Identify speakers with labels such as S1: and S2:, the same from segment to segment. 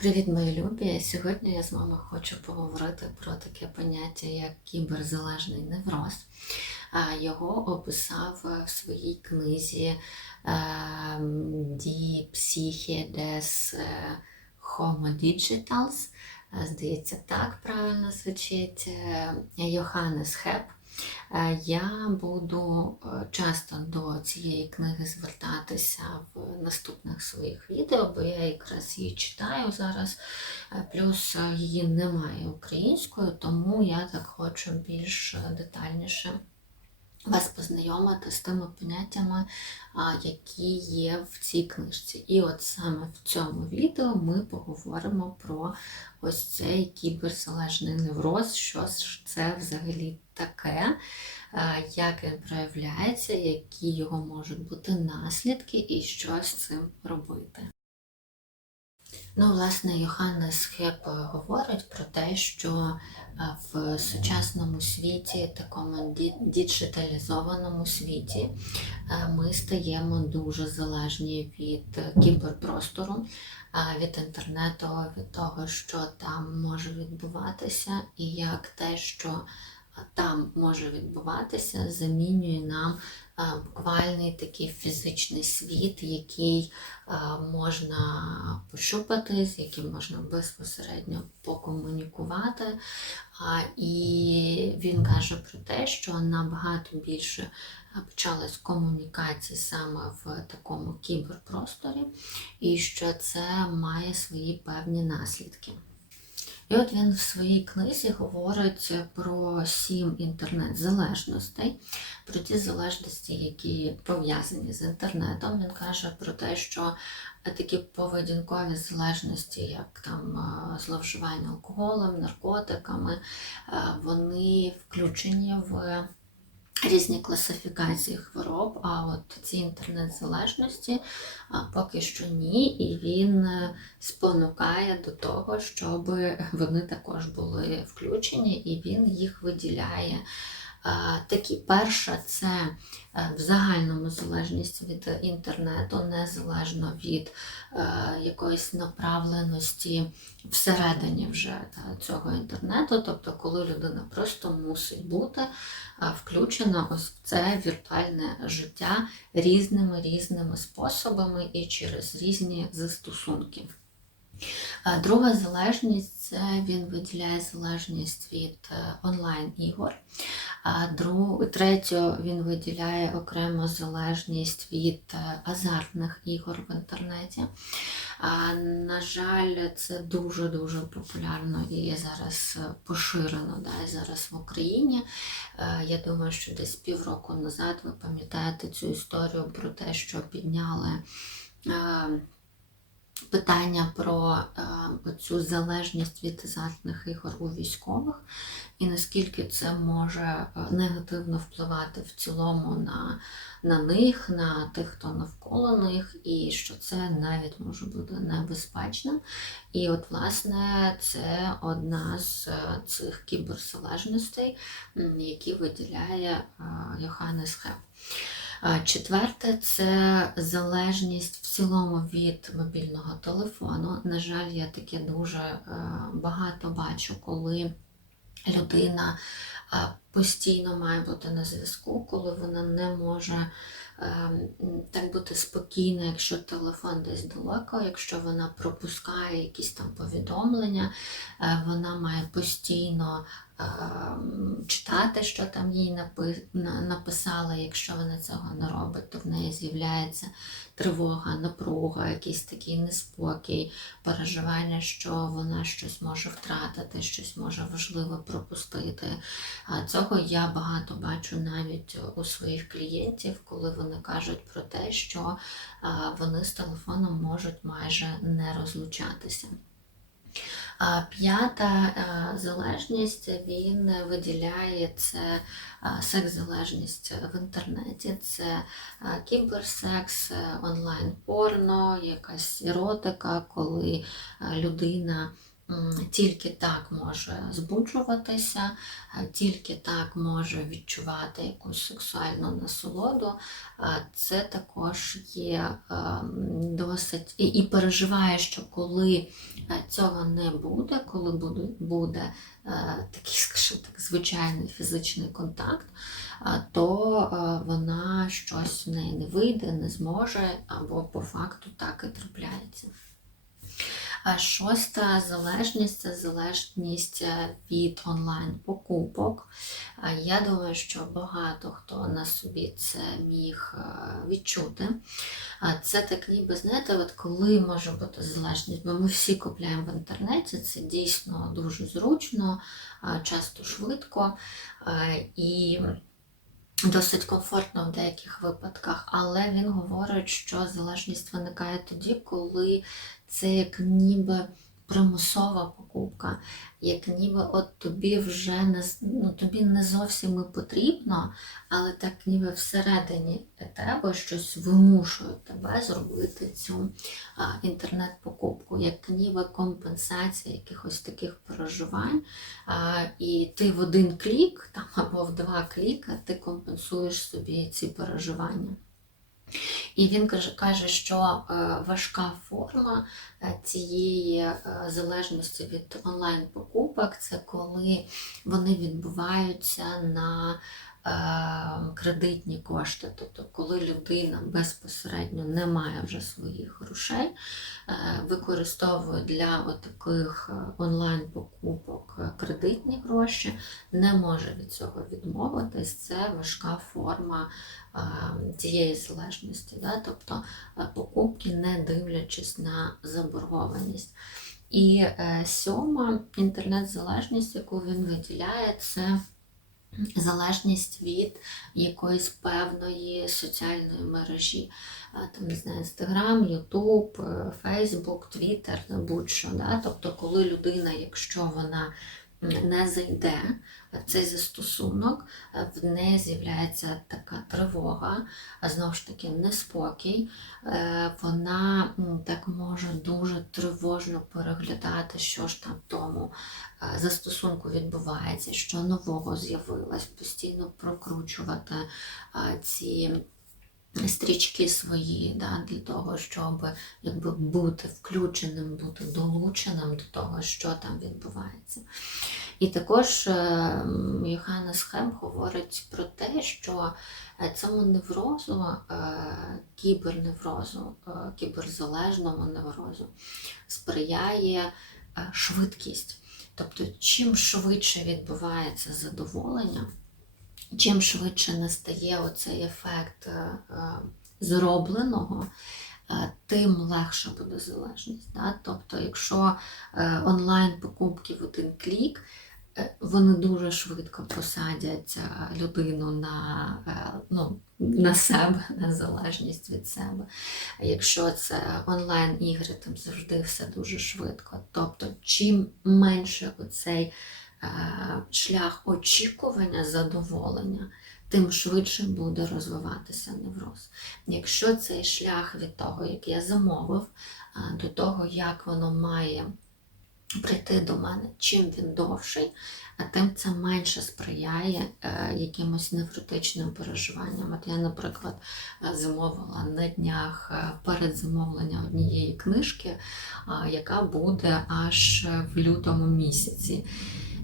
S1: Привіт, мої любі! Сьогодні я з вами хочу поговорити про таке поняття, як кіберзалежний невроз. Його описав в своїй книзі Die Psyche des Homo Digitals. Е, Здається, так правильно звучить е, Йоханнес Хеп. Е, Я буду е, часто до цієї книги звертатися в наступних своїх відео, бо я якраз її читаю зараз. Е, Плюс її немає українською, тому я так хочу більш детальніше вас познайомити з тими поняттями, які є в цій книжці. І от саме в цьому відео ми поговоримо про ось цей кіберзалежний невроз, що ж це взагалі таке, як він проявляється, які його можуть бути наслідки і що з цим робити. Ну, власне, Йоханнес Хеп говорить про те, що е, в сучасному світі, такому діджиталізованому світі, е, ми стаємо дуже залежні від е, кіберпростору, е, від інтернету, від того, що там може відбуватися, і як те, що там може відбуватися, замінює нам е, буквальний такий фізичний світ, який можна пощупати, з яким можна безпосередньо покомунікувати. І він каже про те, що набагато більше почалась комунікації саме в такому кіберпросторі, і що це має свої певні наслідки. І от він в своїй книзі говорить про сім інтернет-залежностей, про ті залежності, які пов'язані з інтернетом. Він каже про те, що такі поведінкові залежності, як там е, зловживання алкоголем, наркотиками, е, вони включені в різні класифікації хвороб, а от ці інтернет-залежності поки що ні, і він е, спонукає до того, щоб вони також були включені, і він їх виділяє. Такі перша це в загальному залежність від інтернету, незалежно від е, якоїсь направленості всередині вже цього інтернету, тобто коли людина просто мусить бути а, включена ось в це віртуальне життя різними різними способами і через різні застосунки. А Друга залежність це він виділяє залежність від е, онлайн-ігор. Третю він виділяє окремо залежність від е, азартних ігор в інтернеті. На жаль, це дуже-дуже популярно і зараз е, поширено да, і зараз в Україні. Е, Я думаю, що десь півроку назад ви пам'ятаєте цю історію про те, що підняли. Питання про е, цю залежність від азартних ігор у військових, і наскільки це може е, негативно впливати в цілому на, на них, на тих, хто навколо них, і що це навіть може бути небезпечним. І от, власне, це одна з е, цих кіберзалежностей, які виділяє Йоханнес Хеп. Четверте це залежність в цілому від мобільного телефону. На жаль, я таке дуже е, багато бачу, коли людина постійно має бути на зв'язку, коли вона не може е, так бути спокійна, якщо телефон десь далеко, якщо вона пропускає якісь там повідомлення, е, вона має постійно читати, що там їй напи- на- написали. Якщо вона цього не робить, то в неї з'являється тривога, напруга, якийсь такий неспокій, переживання, що вона щось може втратити, щось може важливо пропустити. Цього я багато бачу навіть у своїх клієнтів, коли вони кажуть про те, що вони з телефоном можуть майже не розлучатися. П'ята е, залежність він виділяє це е, секс-залежність в інтернеті, це е, кіберсекс, онлайн-порно, якась еротика, коли людина тільки так може збуджуватися, тільки так може відчувати якусь сексуальну насолоду. Це також є е, досить і, переживає, що коли е, цього не буде, коли буде, буде такий, скажімо так, звичайний фізичний контакт, то е, вона щось в неї не вийде, не зможе, або по факту так і трапляється. А шоста залежність це залежність е, від онлайн-покупок. Я думаю, що багато хто на собі це міг е, відчути. Це так ніби, знаєте, от коли може бути залежність, бо ми всі купляємо в інтернеті, це дійсно дуже зручно, часто швидко і досить комфортно в деяких випадках. Але він говорить, що залежність виникає тоді, коли це як ніби примусова покупка, як ніби от тобі вже не ну, тобі не зовсім і потрібно, але так ніби всередині тебе щось вимушує тебе зробити цю інтернет-покупку, як ніби компенсація якихось таких переживань. А, і ти в один клік там, або в два кліка ти компенсуєш собі ці переживання. І він каже, що е, важка форма е, цієї е, залежності від онлайн-покупок це коли вони відбуваються на кредитні кошти. Тобто, коли людина безпосередньо не має вже своїх грошей, е, використовує для таких онлайн-покупок е, кредитні гроші, не може від цього відмовитись. Це важка форма е, цієї залежності, тобто е, покупки, не дивлячись на заборгованість. І е, сьома інтернет-залежність, яку він виділяє, це залежність від якоїсь певної соціальної мережі. Е, Там, не знаю, Інстаграм, Ютуб, Фейсбук, Твіттер, будь-що. Да? Тобто, коли людина, якщо вона не зайде цей застосунок, е, в неї з'являється така тривога, а знову ж таки неспокій. Е, Вона так може дуже тривожно переглядати, що ж там в тому е, застосунку відбувається, що нового з'явилось, постійно прокручувати ці стрічки свої да, для того, щоб якби, бути включеним, бути долученим до того, що там відбувається. І також е, Йоханнес Хем говорить про те, що е, цьому неврозу, е, кіберневрозу, кіберзалежному неврозу сприяє швидкість. Тобто, чим швидше відбувається задоволення, чим швидше настає оцей ефект е, е, зробленого, е, тим легше буде залежність. Да? Тобто, якщо онлайн-покупки в один клік, вони дуже швидко посадять людину на, ну, на себе, на залежність від себе. Якщо це онлайн-ігри, там завжди все дуже швидко. Тобто, чим менше оцей шлях очікування задоволення, тим швидше буде розвиватися невроз. Якщо цей шлях від того, як я замовив, е, до того, як воно має прийти до мене, чим він довший, а тим це менше сприяє е, якимось невротичним переживанням. От я, наприклад, е, замовила на днях е, передзамовлення однієї книжки, яка буде аж в лютому місяці.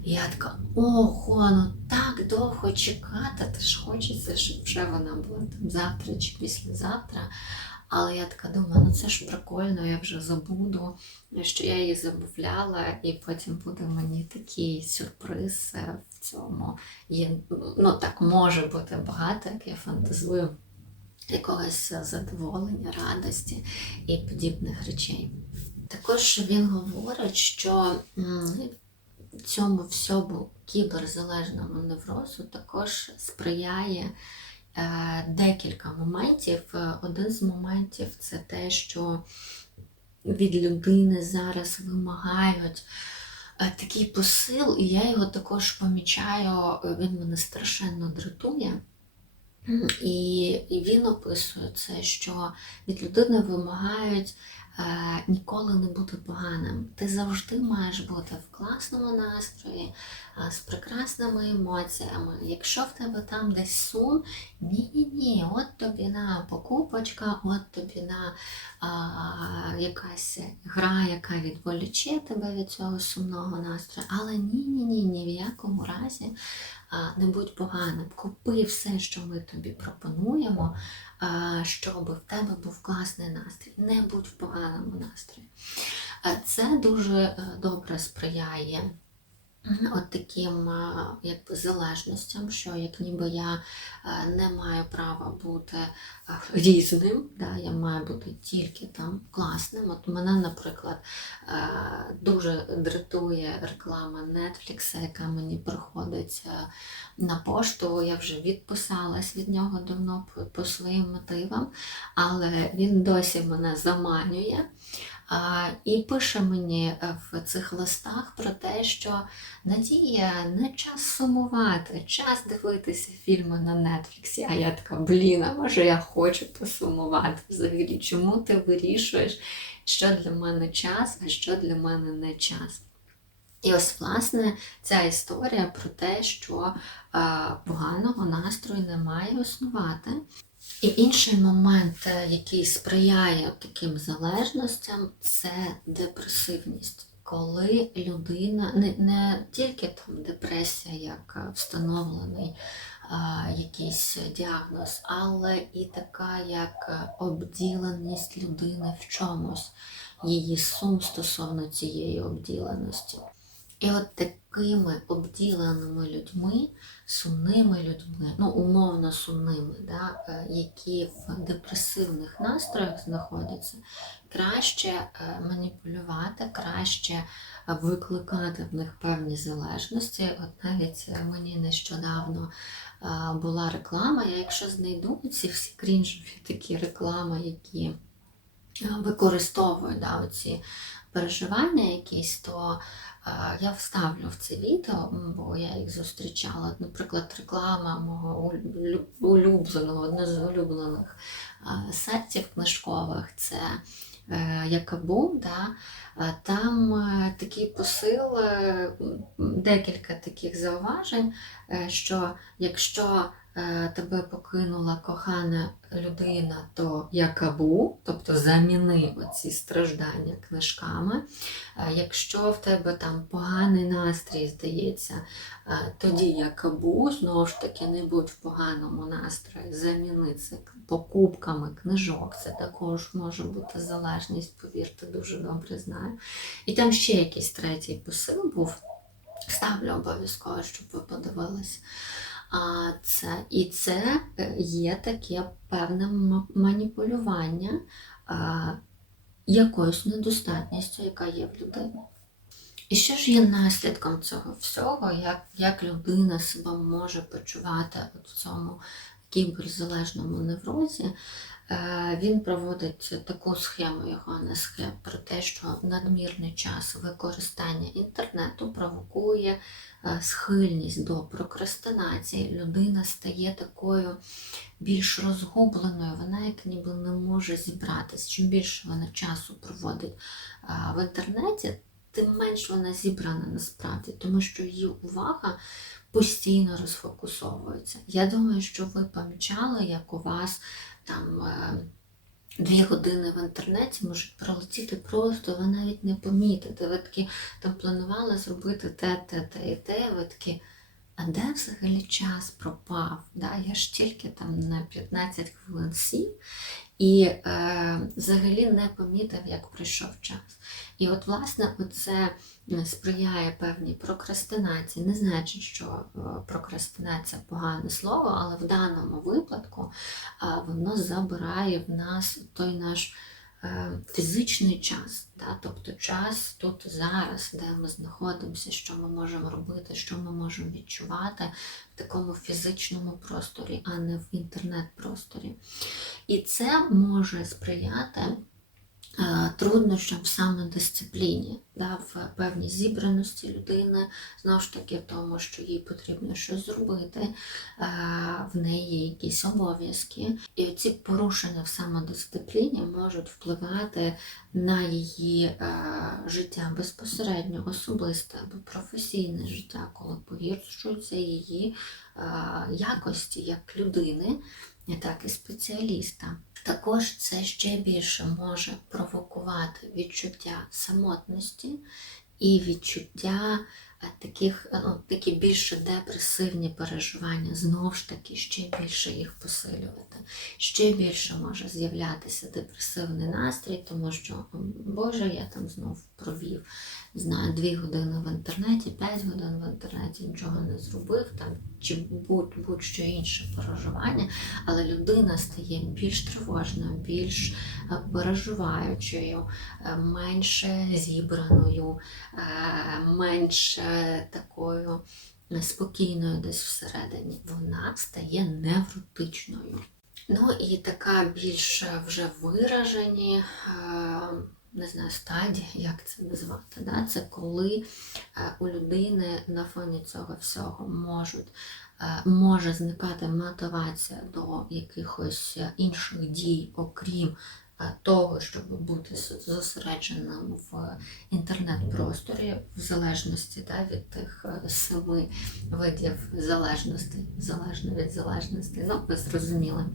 S1: Я така, ого, ну так довго чекати, ти ж хочеться, щоб вже вона була там завтра чи післязавтра. Але я така думаю, ну це ж прикольно, я вже забуду, що я її замовляла, і потім буде мені такий сюрприз е, в цьому. Є, ну так може бути багато, як я фантазую якогось задоволення, радості і подібних речей. Також він говорить, що цьому всьому кіберзалежному неврозу також сприяє е, декілька моментів. Е, Один з моментів це те, що від людини зараз вимагають е, такий посил, і я його також помічаю, він мене страшенно дратує. І, і він описує це, що від людини вимагають ніколи не бути поганим. Ти завжди маєш бути в класному настрої, е, з прекрасними емоціями. Якщо в тебе там десь сум, ні-ні-ні, от тобі на покупочка, от тобі на а, якась гра, яка відволіче тебе від цього сумного настрою. Але ні-ні-ні, ні в якому разі не будь поганим. Купи все, що ми тобі пропонуємо, щоб в тебе був класний настрій. Не будь в поганому настрої. Це дуже е, добре сприяє. От таким якби залежностям, що як ніби я е, не маю права бути е, різним, да, я маю бути тільки там класним. От мене, наприклад, е, дуже дратує реклама Netflix, яка мені приходить на пошту. Я вже відписалась від нього давно по своїм мотивам, але він досі мене заманює. І пише мені е, в цих листах про те, що Надія, не час сумувати, час дивитися фільми на Нетфліксі. А я така, блін, а може я хочу посумувати взагалі. Чому ти вирішуєш, що для мене час, а що для мене не час? І ось, власне, ця історія про те, що е, поганого настрою не має існувати. І інший момент, е, який сприяє таким залежностям, це депресивність. Коли людина не, не тільки там депресія, як е, встановлений а, якийсь діагноз, але і така як е, обділеність людини в чомусь, її сум стосовно цієї обділеності. І от такими обділеними людьми, сумними людьми, ну умовно сумними, да, е, які в депресивних настроях знаходяться, краще е, маніпулювати, краще е, викликати в них певні залежності. От навіть мені нещодавно була реклама. Я якщо знайду ці всі крінжові такі реклами, які використовують да, оці переживання якісь, то е, я вставлю в це відео, бо я їх зустрічала. Наприклад, реклама мого улюбленого, одне з улюблених е, сайтів книжкових це е, Якабу. Да? Там такий посил, декілька таких зауважень, що якщо тебе покинула кохана людина, то якабу, тобто заміни оці страждання книжками. Е, Якщо в тебе там поганий настрій, здається, е, тоді якабу, знову ж таки, не будь в поганому настрої, заміни це покупками книжок. Це також може бути залежність, повірте, дуже добре знаю. І там ще якийсь третій посил був. Ставлю обов'язково, щоб ви подивились. А це, і це е, є таке певне маніпулювання якоюсь недостатністю, яка є в людині. І що ж є наслідком цього всього, як, як людина себе може почувати в цьому кіберзалежному неврозі? Е, Він проводить таку схему, Йоганнес Хеп, про те, що надмірний час використання інтернету провокує е, схильність до прокрастинації. Людина стає такою більш розгубленою, вона як ніби не може зібратись. Чим більше вона часу проводить е, в інтернеті, тим менш вона зібрана насправді, тому що її увага постійно розфокусовується. Я думаю, що ви помічали, як у вас там е, дві години в інтернеті можуть пролетіти просто, ви навіть не помітите. Ви такі там планували зробити те, те, те і те, ви такі. А де взагалі час пропав? Да? Я ж тільки там на 15 хвилин сів і е, взагалі не помітив, як пройшов час. І от, власне, це сприяє певній прокрастинації. Не значить, що е, прокрастинація погане слово, але в даному випадку е, воно забирає в нас той наш фізичний час, да? тобто час тут зараз, де ми знаходимося, що ми можемо робити, що ми можемо відчувати в такому фізичному просторі, а не в інтернет-просторі. І це може сприяти е, труднощам в самодисципліні, да, в певній зібраності людини, знову ж таки, в тому, що їй потрібно щось зробити, е, в неї є якісь обов'язки. І ці порушення в самодисципліні можуть впливати на її е, життя безпосередньо, особисте або професійне життя, коли погіршуються її е, якості як людини, так і спеціаліста. Також це ще більше може провокувати відчуття самотності і відчуття е, таких, е, ну, такі більше депресивні переживання, знову ж таки, ще більше їх посилювати. Ще більше може з'являтися депресивний настрій, тому що, Боже, я там знов провів, знаю, дві години в інтернеті, п'ять годин в інтернеті, нічого не зробив, там, чи будь- будь-що інше переживання, але людина стає більш тривожною, більш е, переживаючою, е, менше зібраною, е, менш е, такою спокійною десь всередині. Вона стає невротичною. Ну і така більш вже виражені. Не знаю, стадії, як це назвати. Да? Це коли е, у людини на фоні цього всього можуть е, може зникати мотивація до якихось інших дій, окрім е, того, щоб бути зосередженим в інтернет-просторі, в залежності да, від тих семи видів залежності, залежно від залежності, ну, ви зрозуміли.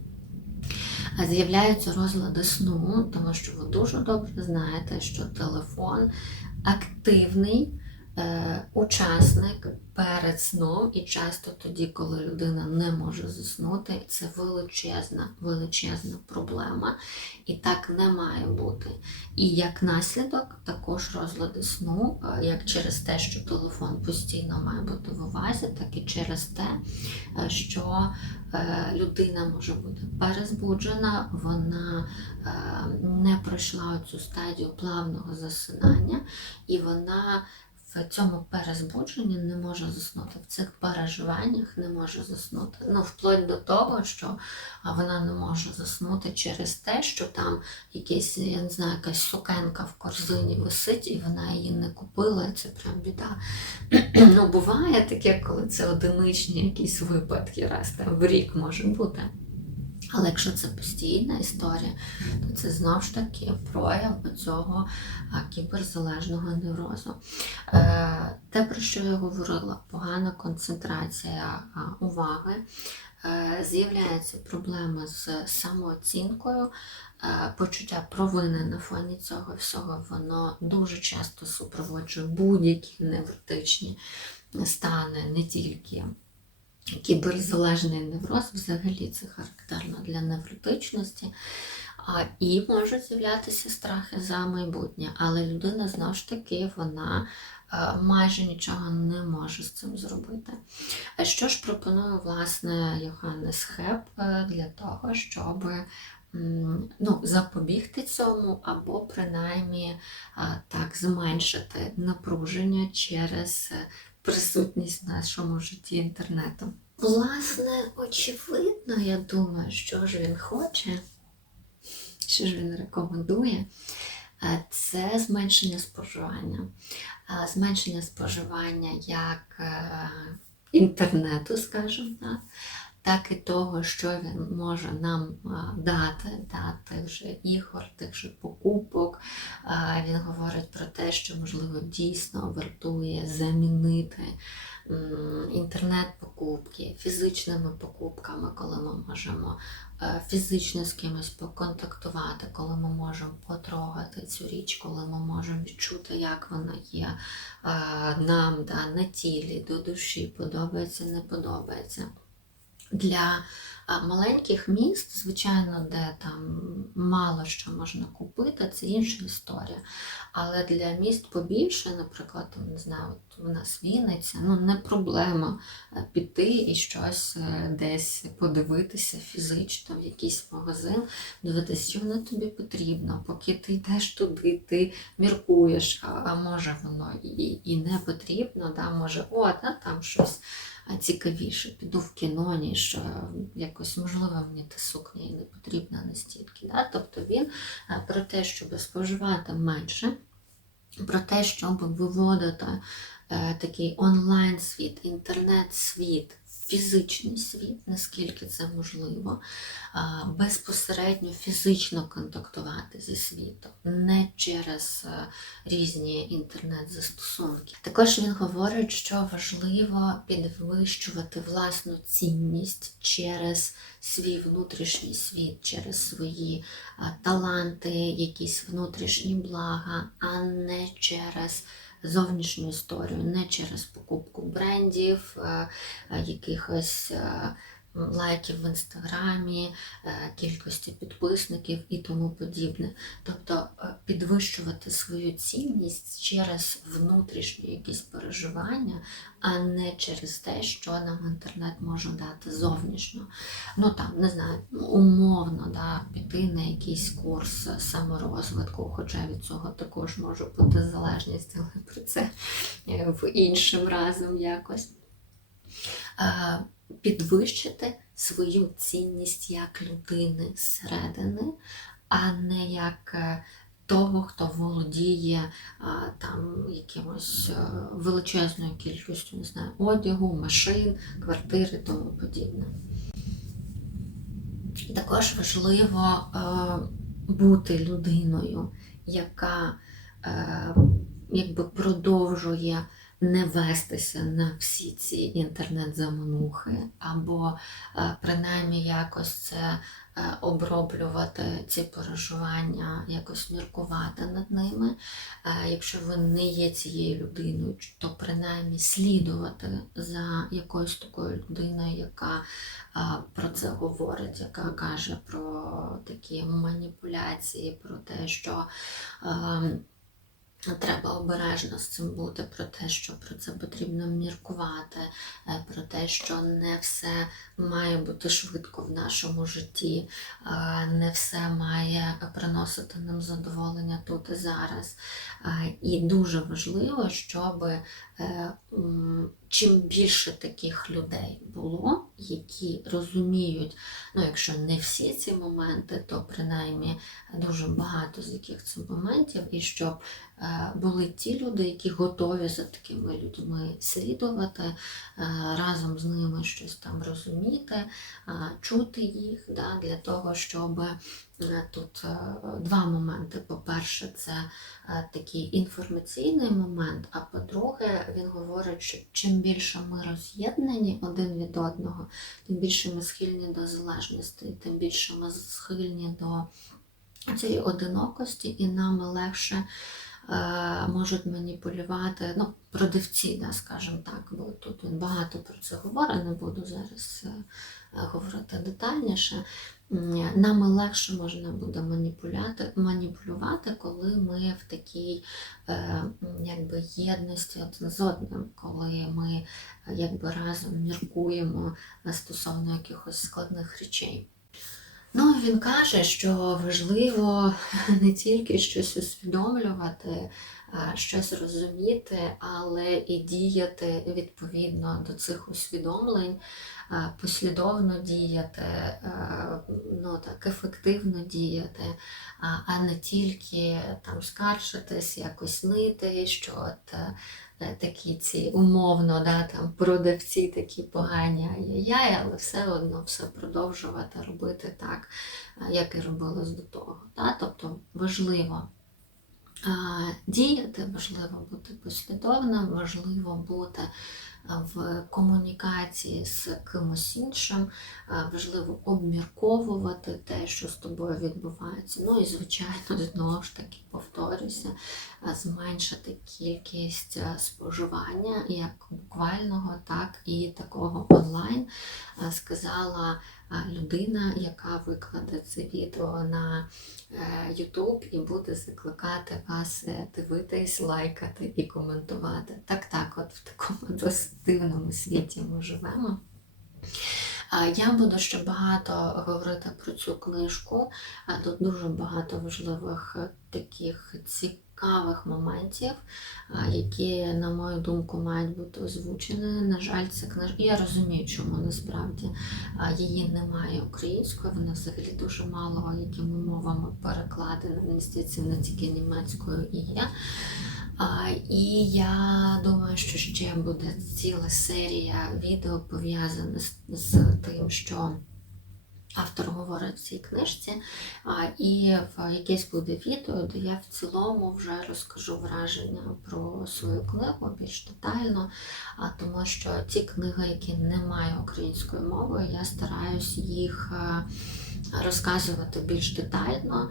S1: З'являються розлади сну, тому що ви дуже добре знаєте, що телефон активний учасник перед сном, і часто тоді, коли людина не може заснути, це величезна, величезна проблема, і так не має бути. І як наслідок також розлади сну, е, як через те, що телефон постійно має бути в увазі, так і через те, е, що е, людина може бути перезбуджена, вона е, не пройшла цю стадію плавного засинання, і вона в цьому перезбудженні не може заснути, в цих переживаннях не може заснути. Ну, вплоть до того, що вона не може заснути через те, що там якась, я не знаю, якась сукенка в корзині висить, і вона її не купила, це прям біда. ну, буває таке, коли це одиничні якісь випадки, раз там в рік може бути. Але якщо це постійна історія, то це знову ж таки прояв цього кіберзалежного неврозу. Е, Те, про що я говорила, погана концентрація уваги, е, з'являються проблеми з самооцінкою, е, почуття провини на фоні цього всього, воно дуже часто супроводжує будь-які невротичні стани, не тільки кіберзалежний невроз, взагалі це характерно для невротичності. А, і можуть з'являтися страхи за майбутнє, але людина знову ж таки вона е, майже нічого не може з цим зробити. А що ж пропонує власне Йоханнес Хеп е, для того, щоб ну, запобігти цьому, або принаймні так зменшити напруження через присутність в нашому житті інтернету. Власне, очевидно, я думаю, що ж він хоче, що ж він рекомендує, е, це зменшення споживання. Е, Зменшення споживання як е, інтернету, скажімо так, так і того, що він може нам дати, да, тих же ігор, тих же покупок. Він говорить про те, що можливо дійсно вартує замінити інтернет-покупки фізичними покупками, коли ми можемо е, фізично з кимось поконтактувати, коли ми можемо потрогати цю річ, коли ми можемо відчути, як вона є нам да, на тілі, до душі, подобається, не подобається. Для маленьких міст, звичайно, де там мало що можна купити, це інша історія. Але для міст побільше, наприклад, не знаю, от у нас Вінниця, ну не проблема е, піти і щось е, десь подивитися фізично в якийсь магазин, дивитися, що воно тобі потрібно. Поки ти йдеш туди, ти міркуєш, а, а може воно і, і не потрібно, да, може, о, да, там щось а, цікавіше. Піду в кіно, ніж якось, можливо, мені та сукня і не потрібна настільки. Да? Тобто він про те, щоб споживати менше, про те, щоб виводити е, такий онлайн-світ, інтернет-світ, фізичний світ, наскільки це можливо, безпосередньо фізично контактувати зі світом, не через е, різні інтернет-застосунки. Також він говорить, що важливо підвищувати власну цінність через свій внутрішній світ, через свої таланти, якісь внутрішні блага, а не через зовнішню історію, не через покупку брендів, е, е, якихось е, лайків в інстаграмі, е, кількості підписників і тому подібне. Тобто е, підвищувати свою цінність через внутрішні якісь переживання, а не через те, що нам інтернет може дати зовнішньо. Ну там, не знаю, умовно да, піти на якийсь курс саморозвитку, хоча від цього також може бути залежність, але про це е, в іншим разом якось. Е, Підвищити свою цінність як людини зсередини, а не як е, того, хто володіє там якимось е, величезною кількістю не знаю, одягу, машин, квартири і тому подібне. Також важливо е, бути людиною, яка е, якби продовжує не вестися на всі ці інтернет-заманухи, або е, принаймні якось це е, оброблювати ці переживання, якось міркувати над ними. Е, Якщо ви не є цією людиною, то принаймні слідувати за якоюсь такою людиною, яка про це говорить, яка каже про такі маніпуляції, про те, що ем, Треба обережно з цим бути, про те, що про це потрібно міркувати, е, про те, що не все має бути швидко в нашому житті, е, не все має приносити нам задоволення тут і зараз. Е, І дуже важливо, щоб чим більше таких людей було, які розуміють, ну якщо не всі ці моменти, то принаймні дуже багато з яких це моментів, і щоб е, були ті люди, які готові за такими людьми слідувати, е, разом з ними щось там розуміти, е, чути їх да, для того, щоб тут е, два моменти. По-перше, це е, такий інформаційний момент, а по-друге, він говорить, що чим більше ми роз'єднані один від одного, тим більше ми схильні до залежності, тим більше ми схильні до цієї одинокості, і нам легше е, можуть маніпулювати, ну, продавці, да, скажімо так, бо тут він багато про це говорить, не буду зараз говорити детальніше. Нами легше можна буде маніпулювати, коли ми в такій е, якби, єдності один з одним, коли ми якби, разом міркуємо стосовно якихось складних речей. Ну, він каже, що важливо не тільки щось усвідомлювати, щось розуміти, але і діяти відповідно до цих усвідомлень, послідовно діяти, ну, так, ефективно діяти, а, не тільки там скаржитись, якось нити, що от, е, е, такі ці умовно, да, там продавці такі погані ай-яй-яй, але все одно все продовжувати робити так, як і робилось до того. Да? Тобто важливо діяти, важливо бути послідовним, важливо бути в комунікації з кимось іншим, важливо обмірковувати те, що з тобою відбувається. Ну і, звичайно, знову ж таки повторюся, зменшити кількість споживання як буквального, так і такого онлайн, сказала людина, яка викладе це відео на е, YouTube і буде закликати вас е, дивитись, лайкати і коментувати. Так, так, от в такому досить світі ми живемо. Я буду ще багато говорити про цю книжку. Тут дуже багато важливих е, таких цікавих моментів, які, на мою думку, мають бути озвучені. На жаль, це книжка. Я розумію, чому насправді її немає українською, вона взагалі дуже мало якими мовами перекладена. Здається, не тільки німецькою і є. І я думаю, що ще буде ціла серія відео пов'язана з, з тим, що автор говорить в цій книжці. І в якесь буде відео, де я в цілому вже розкажу враження про свою книгу більш детально, тому що ті книги, які не мають української мови, я стараюсь їх. е, Розказувати більш детально.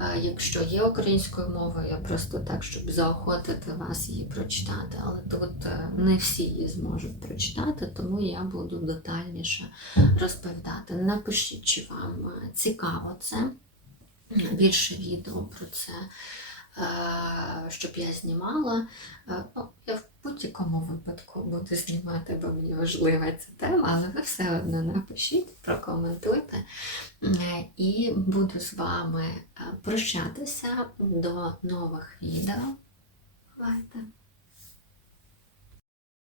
S1: Е, Якщо є українською мовою, я просто так, щоб заохотити вас її прочитати. Але тут е, не всі її зможуть прочитати, тому я буду детальніше розповідати. Напишіть, чи вам е, цікаво це. Більше відео про це, е, щоб я знімала. Е, ну, Я в будь-якому випадку буду знімати, бо мені важлива ця тема, але ви все одно напишіть, прокоментуйте. І буду з вами прощатися до нових відео. Бувайте!